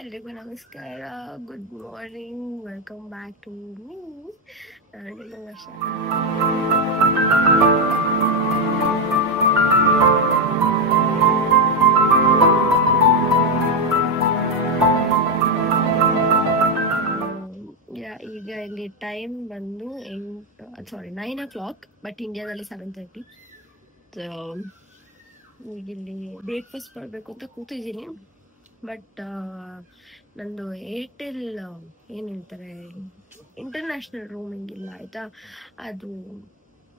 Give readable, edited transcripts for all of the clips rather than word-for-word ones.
ಎಲ್ರಿಗೂ ನಮಸ್ಕಾರ, good morning, welcome back to me. ನಿಮ್ಮ ವರ್ಷ ಈಗ ಇಲ್ಲಿ ಟೈಮ್ ಬಂದು 9 o'clock, ಬಟ್ ಇಂಡಿಯಾದಲ್ಲಿ 7:30. ಈಗ ಇಲ್ಲಿ ಬ್ರೇಕ್ಫಾಸ್ಟ್ ಮಾಡಬೇಕು ಅಂತ ಕೂತಿದ್ದೀನಿ. ಬಟ್ ನಂದು ಏರ್ಟೆಲ್ ಏನು ಹೇಳ್ತಾರೆ ಇಂಟರ್ನ್ಯಾಷನಲ್ ರೋಮಿಂಗ್ ಇಲ್ಲ ಆಯ್ತಾ. ಅದು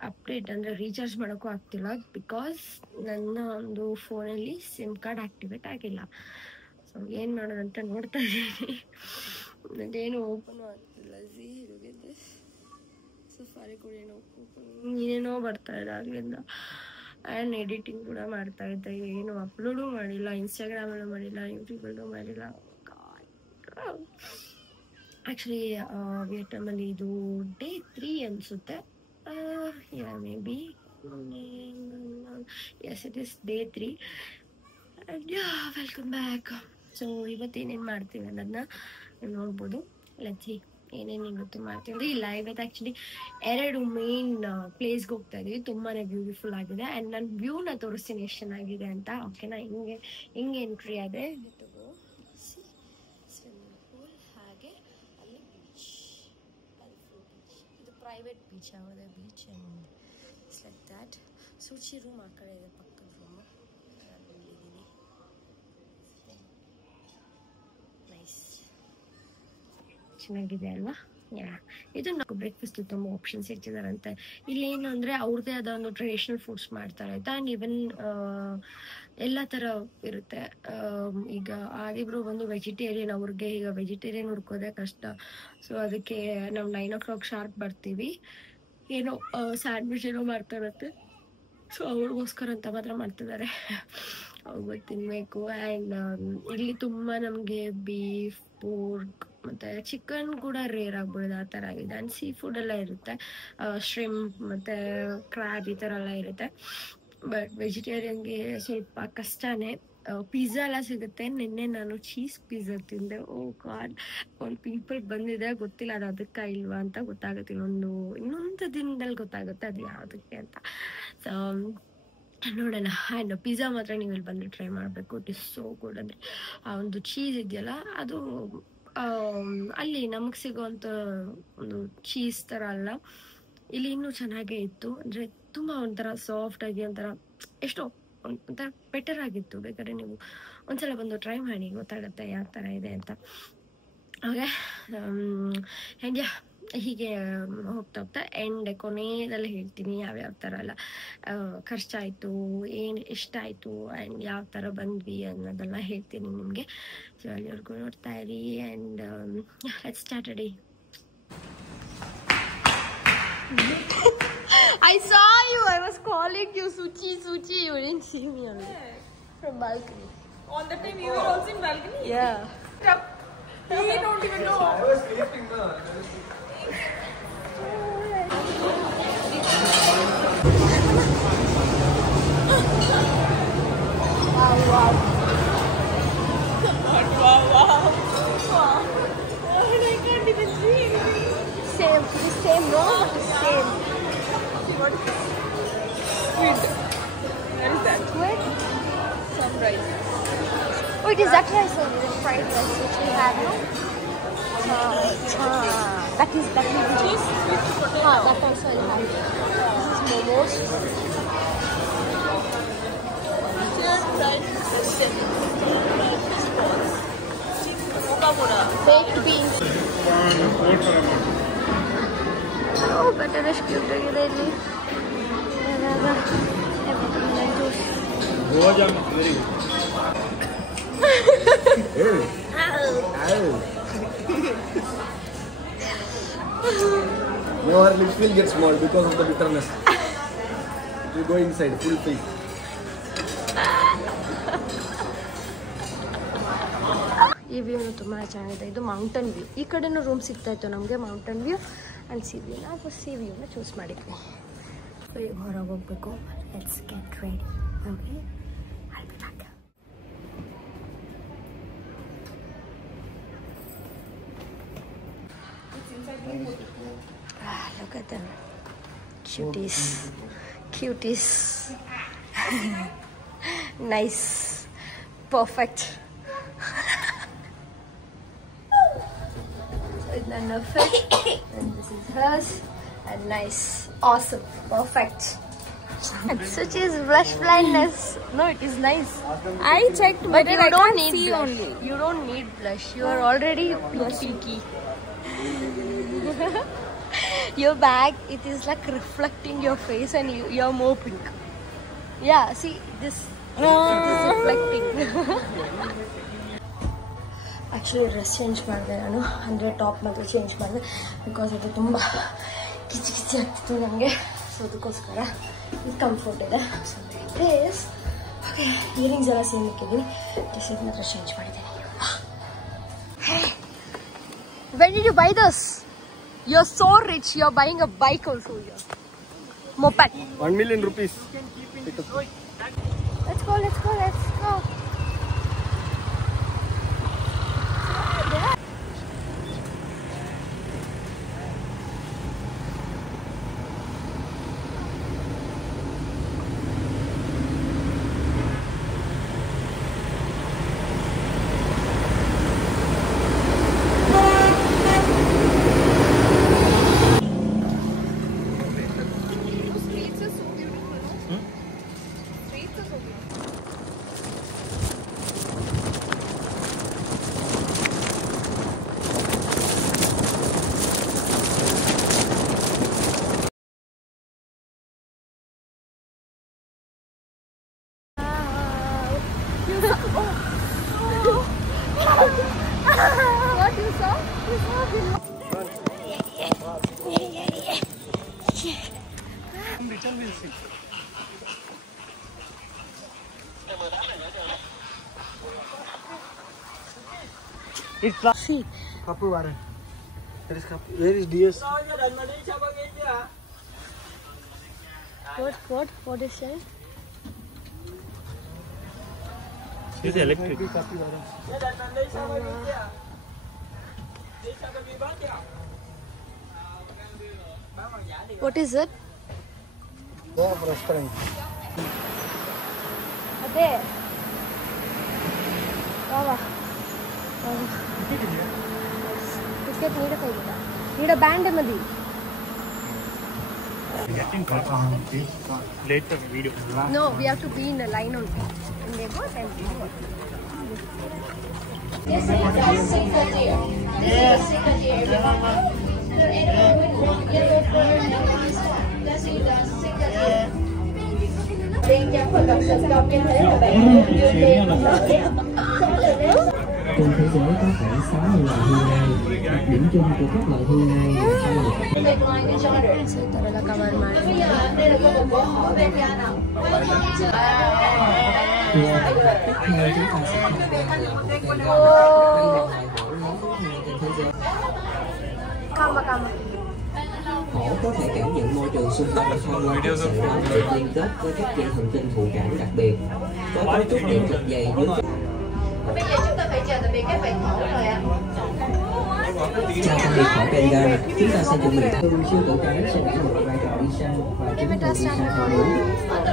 ಅಪ್ಡೇಟ್ ಅಂದರೆ ರೀಚಾರ್ಜ್ ಮಾಡೋಕ್ಕೂ ಆಗ್ತಿಲ್ಲ, ಬಿಕಾಸ್ ನನ್ನ ಒಂದು ಫೋನಲ್ಲಿ ಸಿಮ್ ಕಾರ್ಡ್ ಆ್ಯಕ್ಟಿವೇಟ್ ಆಗಿಲ್ಲ. ಸೊ ಏನು ಮಾಡೋದಂತ ನೋಡ್ತಾ ಇದ್ದೀನಿ. ನಂದೇನು ಓಪನ್ ಆಗ್ತಿಲ್ಲ. ಸಫಾರಿ ಕೂಡ ಏನೇನೋ ಬರ್ತಾ ಇದೆ ಅಲ್ಲಿಂದ. ಆ್ಯಂಡ್ ಎಡಿಟಿಂಗ್ ಕೂಡ ಮಾಡ್ತಾ ಇದ್ದೆ, ಏನು ಅಪ್ಲೋಡು ಮಾಡಿಲ್ಲ, ಇನ್ಸ್ಟಾಗ್ರಾಮಲ್ಲೂ ಮಾಡಿಲ್ಲ, ಯೂಟ್ಯೂಬಲ್ಲೂ ಮಾಡಿಲ್ಲ. ಆ್ಯಕ್ಚುಲಿ ವಿಯೆಟ್ನಾಮಲ್ಲಿ ಇದು ಡೇ 3 ಅನಿಸುತ್ತೆ. Maybe yes, it is day 3. Welcome back. So ಇವತ್ತೇನೇನು ಮಾಡ್ತೀವಿ ಅನ್ನೋದನ್ನ ನೋಡ್ಬೋದು. ಲೆಟ್ಸ್ ಸಿ ಏನೇನು ಇವತ್ತು ಮಾಡ್ತೀವಿ ಅಂದರೆ, ಇಲ್ಲ ಇವತ್ತು ಆ್ಯಕ್ಚುಲಿ 2 ಮೇನ್ ಪ್ಲೇಸ್ಗೆ ಹೋಗ್ತಾ ಇದ್ದೀವಿ. ತುಂಬಾ ಬ್ಯೂಟಿಫುಲ್ ಆಗಿದೆ. ಆ್ಯಂಡ್ ನಾನು ವ್ಯೂನ ತೋರಿಸ್ತೀನಿ ಎಷ್ಟು ಚೆನ್ನಾಗಿದೆ ಅಂತ. ಓಕೆನಾ? ಹಿಂಗೆ ಎಂಟ್ರಿ ಆದೆ, ಸ್ವಿಮ್ಮಿಂಗ್ ಪೂಲ್, ಹಾಗೆ ಅಲ್ಲಿ ಬೀಚ್, ಇದು ಪ್ರೈವೇಟ್ ಬೀಚ್, ಯಾವುದೇ beach and it's like that. ಸೂಚಿ ರೂಮ್ ಆ ಕಡೆ ಇದೆ, ಪಕ್ಕದ ರೂಮು. ಇದ್ದೀನಿ, ನೈಸ್, ಚೆನ್ನಾಗಿದೆ ಅಲ್ವಾ? ಇದು ನಾವು ಬ್ರೇಕ್ಫಾಸ್ಟ್ ತುಂಬ ಆಪ್ಷನ್ಸ್ ಇಟ್ಟಿದಾರಂತೆ. ಇಲ್ಲೇನು ಅಂದರೆ ಅವ್ರದ್ದೇ ಆದ ಒಂದು ಟ್ರೆಡಿಷ್ನಲ್ ಫುಡ್ಸ್ ಮಾಡ್ತಾರೆ ಆಯಿತಾ. ಆ್ಯಂಡ್ ಈವನ್ ಎಲ್ಲ ಥರ ಇರುತ್ತೆ. ಈಗ ಆದಿಬ್ರು ಬಂದು ವೆಜಿಟೇರಿಯನ್, ಅವ್ರಿಗೆ ಈಗ ವೆಜಿಟೇರಿಯನ್ ಹುಡ್ಕೋದೇ ಕಷ್ಟ. ಸೊ ಅದಕ್ಕೆ ನಾವು 9 o'clock ಶಾರ್ಪ್ ಬರ್ತೀವಿ. ಏನೋ ಸ್ಯಾಂಡ್ವಿಚ್ ಏನೋ ಮಾಡ್ತಾರಂತೆ. ಸೊ ಅವ್ರಿಗೋಸ್ಕರ ಅಂತ ಮಾತ್ರ ಮಾಡ್ತಿದ್ದಾರೆ, ಅವ್ರಿಗೆ ತಿನ್ನಬೇಕು. ಆ್ಯಂಡ್ ಇಲ್ಲಿ ತುಂಬ ನಮಗೆ ಬೀಫ್, ಪೋರ್ಕ್ ಮತ್ತು ಚಿಕನ್ ಕೂಡ ರೇರ್ ಆಗ್ಬಿಡಿದೆ, ಆ ಥರ ಆಗಿದೆ. ಆ್ಯಂಡ್ ಸೀ ಫುಡ್ ಎಲ್ಲ ಇರುತ್ತೆ, ಶ್ರಿಂಪ್ ಮತ್ತು ಕ್ರ್ಯಾಬ್ ಈ ಥರ ಎಲ್ಲ ಇರುತ್ತೆ. ಬಟ್ ವೆಜಿಟೇರಿಯನ್ಗೆ ಸ್ವಲ್ಪ ಕಷ್ಟನೇ. ಪಿಜ್ಜಾ ಎಲ್ಲ ಸಿಗುತ್ತೆ. ನಿನ್ನೆ ನಾನು ಚೀಸ್ ಪಿಜ್ಜಾ ತಿಂದೆ. ಓ ಗಾಡ್, ಒಂದು ಪೀಪಲ್ ಬಂದಿದೆ, ಗೊತ್ತಿಲ್ಲ ಅದು ಅದಕ್ಕೆ ಇಲ್ವಾ ಅಂತ. ಗೊತ್ತಾಗುತ್ತೆ ಇನ್ನೊಂದು ದಿನದಲ್ಲಿ ಗೊತ್ತಾಗುತ್ತೆ ಅದು ಯಾವುದಕ್ಕೆ ಅಂತ. ಸೊ ನೋಡೋಣ. ಆ್ಯಂಡ್ ಪಿಜ್ಜಾ ಮಾತ್ರ ನೀವು ಇಲ್ಲಿ ಬಂದು ಟ್ರೈ ಮಾಡಬೇಕು. It is so good. ಅಂದರೆ ಆ ಒಂದು ಚೀಸ್ ಇದೆಯಲ್ಲ, ಅದು ಅಲ್ಲಿ ನಮಗೆ ಸಿಗೋವಂಥ ಒಂದು ಚೀಸ್ ಥರ ಅಲ್ಲ, ಇಲ್ಲಿ ಇನ್ನೂ ಚೆನ್ನಾಗೇ ಇತ್ತು. ಅಂದರೆ ತುಂಬ ಒಂಥರ ಸಾಫ್ಟಾಗಿ, ಒಂಥರ ಎಷ್ಟೋ ಒಂಥರ ಬೆಟರ್ ಆಗಿತ್ತು. ಬೇಕಾದ್ರೆ ನೀವು ಒಂದ್ಸಲ ಬಂದು ಟ್ರೈ ಮಾಡಿ, ಗೊತ್ತಾಗುತ್ತೆ ಯಾವ ಥರ ಇದೆ ಅಂತ. ಓಕೆ, ಆ್ಯಂಡ್ ಹೀಗೆ ಹೋಗ್ತಾ ಆ್ಯಂಡ್ ಕೊನೆಯದೆಲ್ಲ ಹೇಳ್ತೀನಿ ಯಾವ್ಯಾವ ಥರ ಎಲ್ಲ ಖರ್ಚಾಯಿತು, ಏನು ಎಷ್ಟಾಯಿತು, ಆ್ಯಂಡ್ ಯಾವ ಥರ ಬಂದ್ವಿ ಅನ್ನೋದೆಲ್ಲ ಹೇಳ್ತೀನಿ ನಿಮಗೆ. ಸೊ ಅಲ್ಲಿವರೆಗೂ ನೋಡ್ತಾ ಇರಿ. And let's start ready. I saw you. I was calling you, Suchi. You didn't see me only from balcony. On the time you were also in balcony? Yeah. He don't even know. I was sleeping now. Wow. Wow. I can't even see anything. Same, no? Same. What is this? Squid. What is that? Squid? Some rice. Oh, it is that rice only, the fried rice which we have, no? That is Cheese with potato. that also I have. This is momos. Baked beans. Oh, better is cute ಆಗಿದೆ ಇಲ್ಲಿ. Goa jam very good. Now her lips will get small because of the bitterness. It will go inside, full fill. ಈ ವ್ಯೂನು ತುಂಬ ಚೆನ್ನಾಗಿದೆ. ಇದು mountain view. ಈ ಕಡೆನೂ room ಸಿಗ್ತಾ ಇತ್ತು ನಮಗೆ, mountain view and C view. ನಾವು ಸಿ ವ್ಯೂನ ಚೂಸ್ ಮಾಡಿದ್ವಿ. ಸೊ ಈಗ ಹೊರಗೆ ಹೋಗ್ಬೇಕು. Let's get ready. Okay, I'll be back. Look at them. Cuties. Cuties. Nice. Perfect. So it's an effect. And this is hers. And nice. Awesome. Perfect. Such is blush blindness. No, it is nice. I checked, but you I don't can't need see blush. only. You don't need blush. You are already pinky. Your bag, it is like reflecting your face, and you're more pink. Yeah, see this. It is reflecting. Actually, dress change ಮಾಡಿದೆ ನಾನು ಅಂದರೆ top ಮಾತ್ರ change ಮಾಡಿದೆ because ಅದು ತುಂಬ ಕಿಚಿ ಕಿಚಿ ಆಗ್ತಿತ್ತು ನನಗೆ. So ಅದಕ್ಕೋಸ್ಕರ ಇದು ಕಂಫರ್ಟ್ ಇದೆ. ಸೊ ಡ್ರೆಸ್ ಓಕೆ, ಇಯರಿಂಗ್ಸ್ ಎಲ್ಲ ಸೇಮ್ ಇಕ್ಕಿದ್ದೀನಿ. ಡ್ರೆಸ್ ಮಾತ್ರ ಚೇಂಜ್ ಮಾಡಿದ್ದೀನಿ. When did you buy this? You're so rich. You're buying a bike also here. Moped. 1 million rupees. Let's go, let's go, let's go. Streets are so beautiful, no? Streets are so beautiful. What you saw? You saw below. Return will see. It's See. Kapu Varan. There is Kapu. Where is DS? What is it? It's electric. What is it? Restaurant. ಅದೇ ticket ನೀಡಕ್ಕಾಗಿಲ್ಲ ನೀಡ band ಮದಿ Later video. No, we have to be in a line only. And they go and we go. Trên thế giới có khoảng 60 loài hươu nai. Đặc điểm chung của các loài hươu nai là hai loại. So ಈ ಥರ ಎಲ್ಲ cover ಮಾಡಿ Tiếp theo chúng ta sẽ tham quan đây là một cái loài hươu lớn thứ hai trên thế giới. Hổ có thể cảm nhận môi trường xung quanh thông qua các sợi răng được liên kết với các dây thần kinh thụ cảm đặc biệt. Có cấu trúc điện cực dày dưới. Bây giờ chúng ta phải chào tạm biệt các bạn hổ rồi ạ. Chào tạm biệt hổ Bengal. Chúng ta sẽ chuẩn bị sư tử cái sẽ đảm một vai trò đi săn và chính quyền đi săn theo đúng.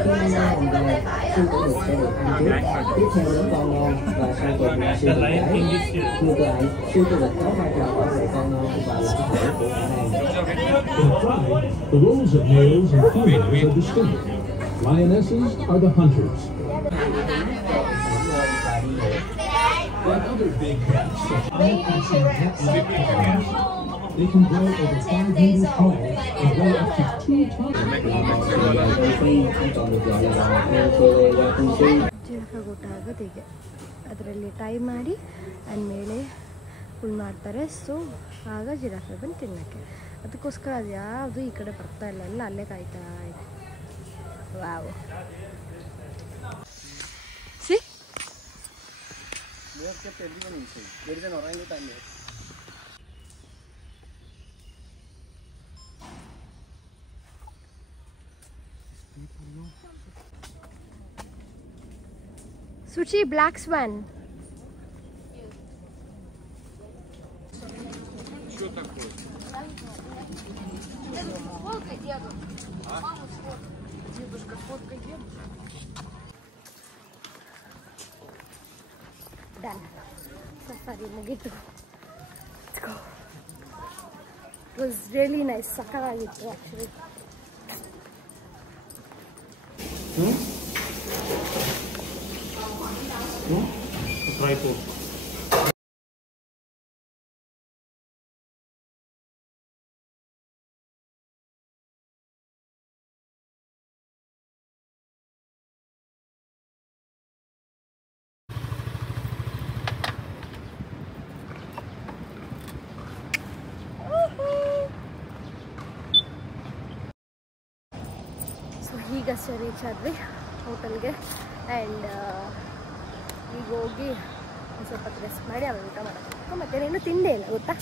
Khi ăn non còn về, sư tử đực sẽ được ăn trước. Tiếp theo đến con non và sau cùng là sư tử cái. Ngược lại, sư tử đực có vai trò bảo vệ con non và lãnh thổ của cả đàn. In pride, the roles of males and females are distinct. Lionesses are the hunters. Like other big cats, such as cats, they can grow over 5 meters tall and weigh up to 2 tons. Phi không còn được gọi là Phi. Giraffe ಊಟ ಆಗೋದು ಹೀಗೆ ಅದರಲ್ಲಿ tie ಮಾಡಿ ಅಂದಮೇಲೆ full ಮಾಡ್ತಾರೆ. So ಆಗ giraffe ಬಂದು ತಿನ್ನೋಕ್ಕೆ. ಅದಕ್ಕೋಸ್ಕರ ಅದು ಯಾವುದು ಈ ಕಡೆ ಬರ್ತಾ ಇಲ್ಲ, ಎಲ್ಲ ಅಲ್ಲೇ ಕಾಯ್ತಾ ಇದೆ. Wow. C They have kept everyone inside. There is an orangutan there. Suchi, black swan. Что такое? Done, safari ಮುಗೀತು. ಇಟ್ ವಾಸ್ ರಿಯಲಿ ನೈಸ್, ಸಕ್ಕತ್ತಾಗಿತ್ತು ಆ್ಯಕ್ಚುಲಿ. ಟ್ರೈಪೋಡ್ ಈಗಷ್ಟೇ ರೀಚ್ ಆದ್ವಿ ಹೋಟೆಲ್ಗೆ. ಆ್ಯಂಡ್ ಈಗ ಹೋಗಿ ಒಂದು ಸ್ವಲ್ಪ ರೆಸ್ಟ್ ಮಾಡಿ ಆಮೇಲೆ ಊಟ ಮಾಡೋದು. ಮತ್ತೇನೇನು ತಿಂದೇ ಇಲ್ಲ ಗೊತ್ತಾ.